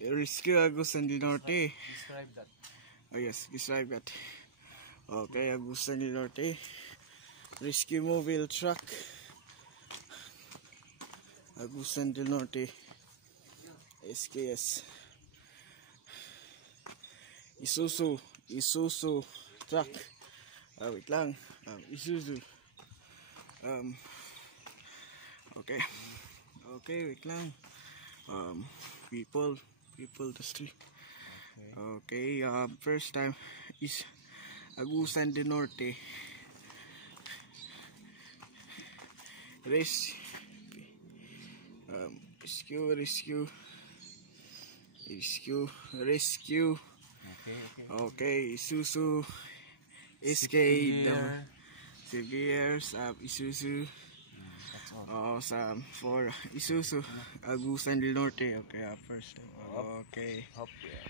Rescue Agusan del Norte. Describe that. Oh yes, describe that. Okay, Agusan del Norte. Rescue mobile truck. Agusan del Norte. SKS. Isuzu truck. Wait lang. Isuzu. Okay. Okay, wait lang. People the street. Okay, first time is Agusan del Norte. Rescue. Okay, Isuzu SK Seviers Isuzu. That's all. For Isuzu Agusan del Norte. Okay, first. Okay. Hop, yeah.